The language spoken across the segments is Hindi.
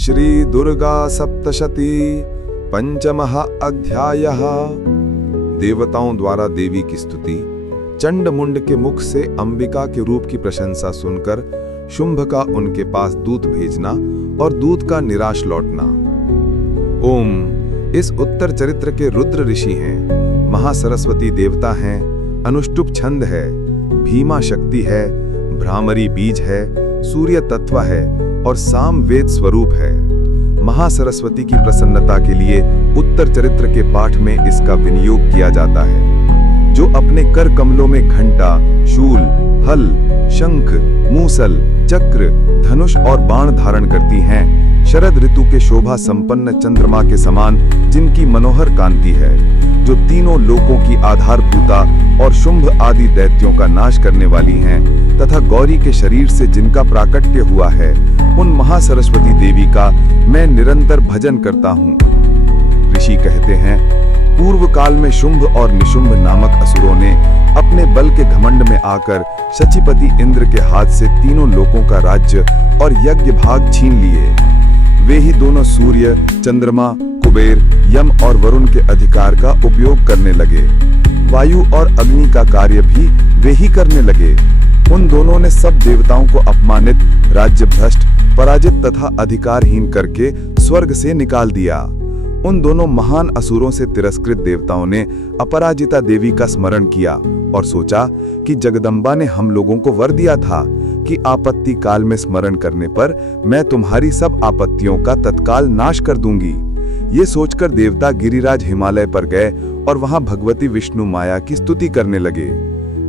श्री दुर्गा सप्तशती पंचमः अध्यायः। देवताओं द्वारा देवी की स्तुति। चंड मुंड के मुख से अंबिका के रूप की प्रशंसा सुनकर शुंभ का उनके पास दूत भेजना और दूत का निराश लौटना। ओम। इस उत्तर चरित्र के रुद्र ऋषि हैं, महासरस्वती देवता हैं, अनुष्टुप छंद है, भीमा शक्ति है, भ्रामरी बीज है, सूर्य तत्व है और साम वेद स्वरूप है। महासरस्वती की प्रसन्नता के लिए उत्तर चरित्र के पाठ में इसका विनियोग किया जाता है, जो अपने कर कमलों में घंटा, शूल, हल, शंख, मूसल, चक्र, धनुष और बाण धारण करती हैं, शरद ऋतु के शोभा संपन्न चंद्रमा के समान जिनकी मनोहर कांति है, जो तीनों लोकों की आधारभूता और शुंभ आदि दैत्यों का नाश करने वाली हैं, तथा गौरी के शरीर से जिनका प्राकट्य हुआ है, उन महासरस्वती देवी का मैं निरंतर भजन करता हूँ। ऋषि कहते हैं, पूर्व काल में शुंभ और निशुंभ नामक असुरों ने अपने बल के घमंड में आकर शचीपति इंद्र के हाथ से तीनों लोकों का राज्य और यज्ञ भाग छीन लिए। वे ही दोनों सूर्य, चंद्रमा, कुबेर, यम और वरुण के अधिकार का उपयोग करने लगे। वायु और अग्नि का कार्य भी वे ही करने लगे। उन दोनों ने सब देवताओं को अपमानित, राज्य भ्रष्ट, पराजित तथा अधिकारहीन करके स्वर्ग से निकाल दिया। उन दोनों महान असुरों से तिरस्कृत देवताओं ने अपराजिता देवी का स्मरण किया और सोचा कि जगदम्बा ने हम लोगों को वर दिया था कि आपत्ति काल में स्मरण करने पर मैं तुम्हारी सब आपत्तियों का तत्काल नाश कर दूंगी। ये सोचकर देवता गिरिराज हिमालय पर गए और वहां भगवती विष्णु माया की स्तुति करने लगे।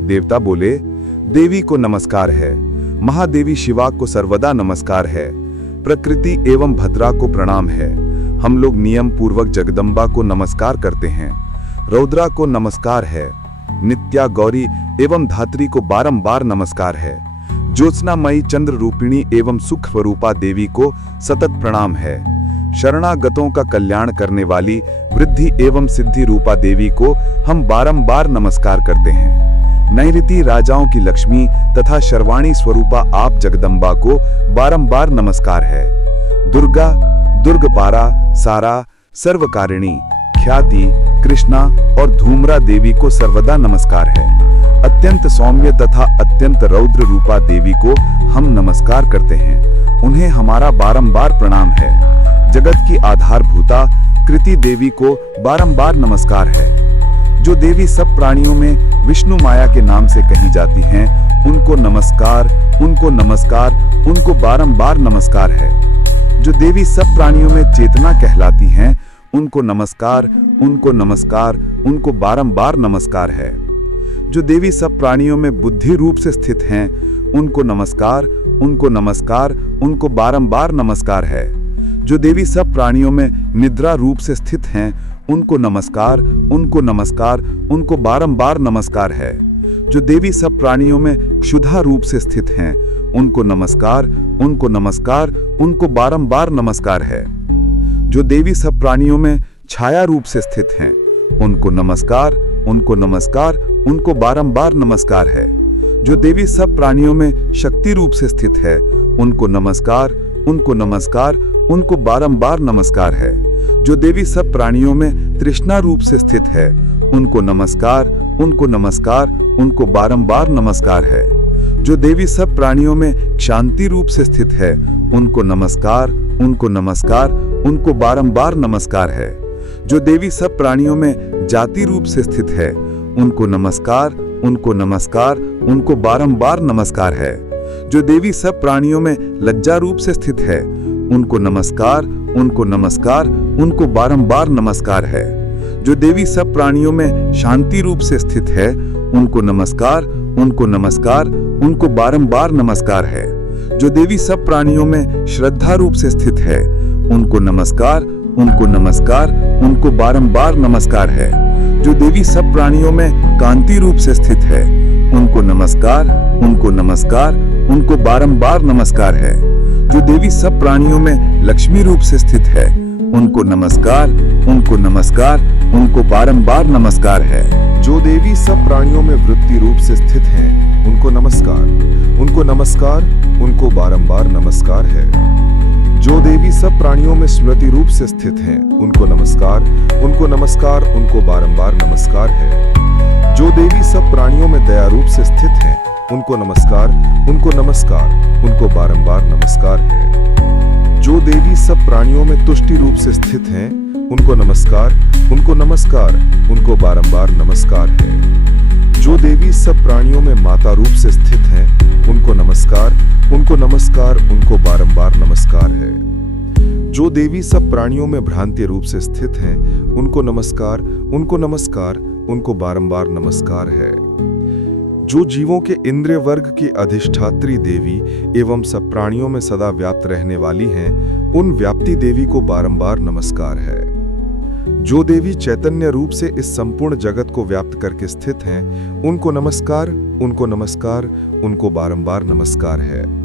देवता बोले, देवी को नमस्कार है, महादेवी शिवा को सर्वदा नमस्कार है, प्रकृति एवं भद्रा को प्रणाम है। हम लोग नियम पूर्वक जगदम्बा को नमस्कार करते हैं। रौद्रा को नमस्कार है, नित्या गौरी एवं धात्री को बारंबार नमस्कार है। ज्योत्सनामयी चंद्र रूपिणी एवं सुख स्वरूपा देवी को सतत प्रणाम है। शरणागतों का कल्याण करने वाली वृद्धि एवं सिद्धि रूपा देवी को हम बारंबार नमस्कार करते हैं। नैऋति राजाओं की लक्ष्मी तथा शर्वाणी स्वरूपा आप जगदम्बा को बारंबार नमस्कार है। दुर्गा, दुर्गपारा, सारा, सर्वकारिणी, ख्याति, कृष्णा और धूम्रा देवी को सर्वदा नमस्कार है। अत्यंत सौम्य तथा अत्यंत रौद्र रूपा देवी को हम नमस्कार करते हैं। उन्हें हमारा बारंबार प्रणाम है। जगत की आधारभूता कृति देवी को बारंबार नमस्कार है। जो देवी सब प्राणियों में विष्णु माया के नाम से कही जाती हैं, उनको नमस्कार, उनको नमस्कार, उनको बारंबार नमस्कार है। जो देवी सब प्राणियों में चेतना कहलाती हैं, उनको नमस्कार, उनको नमस्कार, उनको बारंबार नमस्कार है। जो देवी सब प्राणियों में बुद्धि रूप से स्थित हैं, उनको नमस्कार, उनको नमस्कार, उनको बारंबार नमस्कार है। जो देवी सब प्राणियों में निद्रा रूप से स्थित हैं, उनको नमस्कार, उनको नमस्कार, उनको बारंबार नमस्कार है। जो देवी सब प्राणियों में क्षुधा रूप से स्थित हैं, उनको नमस्कार, उनको नमस्कार, उनको बारंबार नमस्कार है। जो देवी सब प्राणियों में छाया रूप से स्थित हैं, उनको नमस्कार, उनको नमस्कार, उनको बारंबार नमस्कार है। जो देवी सब प्राणियों में शक्ति रूप से स्थित है, उनको नमस्कार, उनको नमस्कार, उनको बारंबार नमस्कार है। जो देवी सब प्राणियों में तृष्णा रूप से स्थित है, उनको नमस्कार, उनको नमस्कार, उनको बारंबार नमस्कार है। जो देवी सब प्राणियों में शांति रूप से स्थित है, उनको नमस्कार, उनको नमस्कार, उनको बारंबार नमस्कार है। जो देवी सब प्राणियों में जाति रूप से स्थित है, उनको नमस्कार, उनको नमस्कार, उनको बारंबार नमस्कार है। जो देवी सब प्राणियों में लज्जा रूप से स्थित है, उनको नमस्कार, उनको नमस्कार, उनको बारंबार नमस्कार है। जो देवी सब प्राणियों में शांति रूप से स्थित है, उनको नमस्कार, उनको नमस्कार, उनको बारंबार नमस्कार है। जो देवी सब प्राणियों में श्रद्धा रूप से स्थित है, उनको नमस्कार, उनको नमस्कार, उनको बारंबार नमस्कार है। जो देवी सब प्राणियों में कांति रूप से स्थित है, उनको नमस्कार, उनको नमस्कार, उनको बारंबार नमस्कार है। जो देवी सब प्राणियों में लक्ष्मी रूप से स्थित है, उनको नमस्कार, उनको नमस्कार, उनको बारंबार नमस्कार है। जो देवी सब प्राणियों में वृत्ति रूप से स्थित हैं, उनको नमस्कार, उनको नमस्कार, उनको बारंबार नमस्कार है। जो देवी सब प्राणियों में स्मृति रूप से स्थित हैं, उनको नमस्कार, उनको नमस्कार, उनको बारंबार नमस्कार है। जो देवी सब प्राणियों में दया रूप से स्थित हैं, उनको नमस्कार, उनको नमस्कार, उनको बारंबार नमस्कार है। जो देवी सब प्राणियों में तुष्टि रूप से स्थित हैं, उनको नमस्कार, उनको नमस्कार, उनको बारंबार नमस्कार है। जो देवी सब प्राणियों में माता रूप से स्थित हैं, उनको नमस्कार, उनको नमस्कार, उनको बारंबार नमस्कार है। जो देवी सब प्राणियों में भ्रांति रूप से स्थित हैं, उनको नमस्कार, उनको नमस्कार, उनको बारंबार नमस्कार है। जो जीवों के इंद्रिय वर्ग की अधिष्ठात्री देवी एवं सब प्राणियों में सदा व्याप्त रहने वाली हैं, उन व्याप्ति देवी को बारंबार नमस्कार है। जो देवी चैतन्य रूप से इस संपूर्ण जगत को व्याप्त करके स्थित हैं, उनको नमस्कार, उनको नमस्कार, उनको बारंबार नमस्कार है।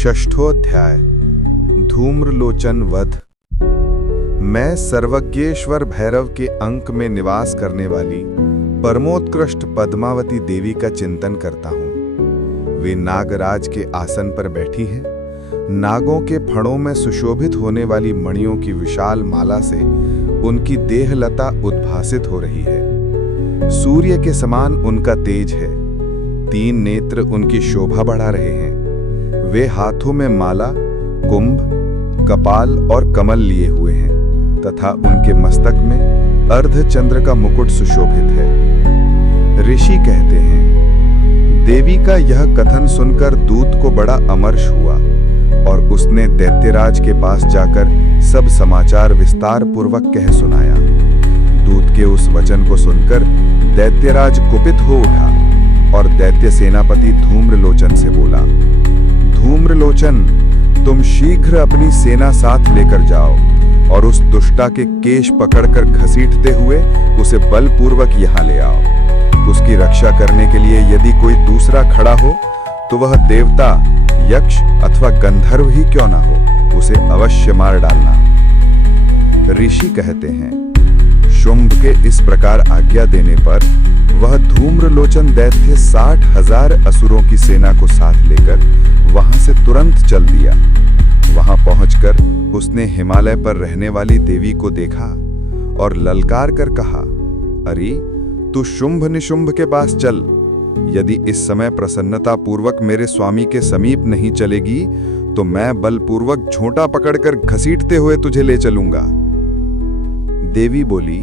षष्ठोध्याय धूम्रलोचन वध। मैं सर्वज्ञेश्वर भैरव के अंक में निवास करने वाली परमोत्कृष्ट पद्मावती देवी का चिंतन करता हूँ। वे नागराज के आसन पर बैठी हैं। नागों के फणों में सुशोभित होने वाली मणियों की विशाल माला से उनकी देहलता उद्भासित हो रही है। सूर्य के समान उनका तेज है। 3 नेत्र उनकी शोभा बढ़ा रहे हैं। वे हाथों में माला, कुंभ, कपाल और कमल लिए हुए हैं तथा उनके मस्तक में अर्धचंद्र का मुकुट सुशोभित है। ऋषि कहते हैं, देवी का यह कथन सुनकर दूत को बड़ा अमर्ष हुआ और उसने दैत्यराज के पास जाकर सब समाचार विस्तार पूर्वक कह सुनाया। दूत के उस वचन को सुनकर दैत्यराज कुपित हो उठा और दैत्य सेनापति धूम्रलोचन से बोला, धूम्रलोचन, तुम शीघ्र अपनी सेना साथ लेकर जाओ और उस दुष्टा के केश पकड़कर घसीटते हुए उसे बलपूर्वक यहाँ ले आओ। उसकी रक्षा करने के लिए यदि कोई दूसरा खड़ा हो तो वह देवता, यक्ष अथवा गंधर्व ही क्यों ना हो, उसे अवश्य मार डालना। ऋषि कहते हैं, शुंभ के इस प्रकार आज्ञा देने पर वह धूम्रलोचन दैत्य 60,000 असुरों की सेना को साथ लेकर वहां से तुरंत चल दिया। वहां पहुंचकर उसने हिमालय पर रहने वाली देवी को देखा और ललकार कर कहा, अरे तू शुंभ निशुंभ के पास चल। यदि इस समय प्रसन्नता पूर्वक मेरे स्वामी के समीप नहीं चलेगी तो मैं बलपूर्वक झोंटा पकड़कर घसीटते हुए तुझे ले चलूंगा। देवी बोली,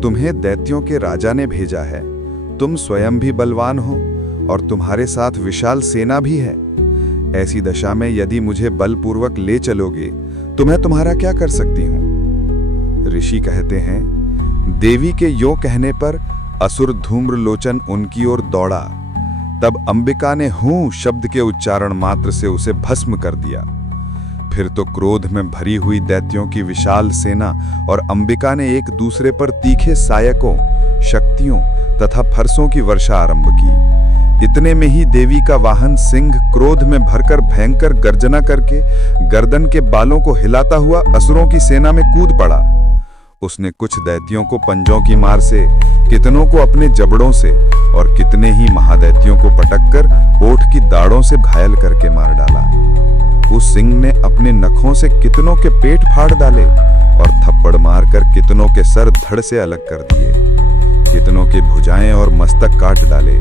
तुम्हें दैत्यों के राजा ने भेजा है। तुम स्वयं भी बलवान हो और तुम्हारे साथ विशाल सेना भी है। ऐसी दशा में यदि मुझे बलपूर्वक ले चलोगे तो मैं तुम्हारा क्या कर सकती हूं? ऋषि कहते हैं, देवी के यो कहने पर असुर धूम्रलोचन उनकी ओर दौड़ा। तब अंबिका ने हूं शब्द के उच्चारण मात्र से उसे भस्म कर दिया। फिर तो क्रोध में भरी हुई दैत्यों की विशाल सेना और अंबिका ने एक दूसरे पर तीखे सायकों, शक्तियों तथा फरसों की वर्षा आरंभ की। इतने में ही देवी का वाहन सिंह क्रोध में भरकर भयंकर गर्जना करके गर्दन के बालों को हिलाता हुआ असुरों की सेना में कूद पड़ा। उसने कुछ दैत्यों को पंजों की मार से, कितनों को अपने जबड़ों से और कितने ही महादैत्यों को पटककर ओठ की दाढ़ों से घायल करके मार डाला। उस सिंह ने अपने नखों से कितनों के पेट फाड़ डाले और थप्पड़ मारकर कितनों के सर धड़ से अलग कर दिए। कितनों की भुजाएं और मस्तक काट डाले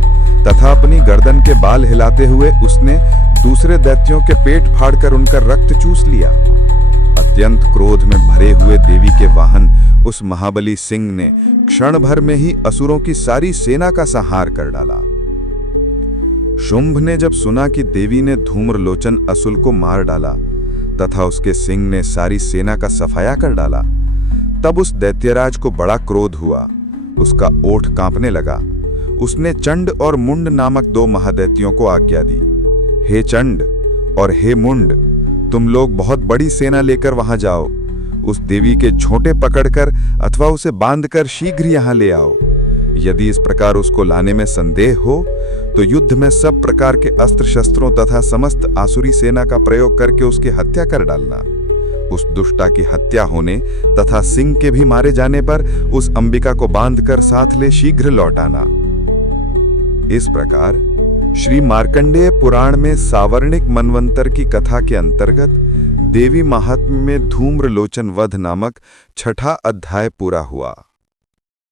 तथा अपनी गर्दन के बाल हिलाते हुए उसने दूसरे दैत्यों के पेट फाड़कर उनका रक्त चूस लिया। अत्यंत क्रोध में भरे हुए देवी के वाहन उस महाबली सिंह ने क्षण भर में ही असुरों की सारी सेना का संहार कर डाला। शुंभ ने जब सुना कि देवी ने धूम्रलोचन असुर को मार डाला तथा उसके सिंह ने सारी सेना का सफाया कर डाला, तब उस दैत्यराज को बड़ा क्रोध हुआ। उसका ओठ कांपने लगा। उसने चंड और मुंड नामक 2 महादैत्यों को आज्ञा दी, हे चंड और हे मुंड, तुम लोग बहुत बड़ी सेना लेकर वहां जाओ। उस देवी के झोंटे पकड़कर अथवा उसे बांधकर शीघ्र यहां ले आओ। यदि इस प्रकार उसको लाने में संदेह हो तो युद्ध में सब प्रकार के अस्त्र शस्त्रों तथा समस्त आसुरी सेना का प्रयोग करके उसकी हत्या कर डालना। उस दुष्टा की हत्या होने तथा सिंह के भी मारे जाने पर उस अंबिका को बांधकर साथ ले शीघ्र लौट आना। इस प्रकार श्री मार्कंडेय पुराण में सावर्णिक मनवंतर की कथा के अंतर्गत देवी महात्म्य में धूम्रलोचन वध नामक 6ठा अध्याय पूरा हुआ।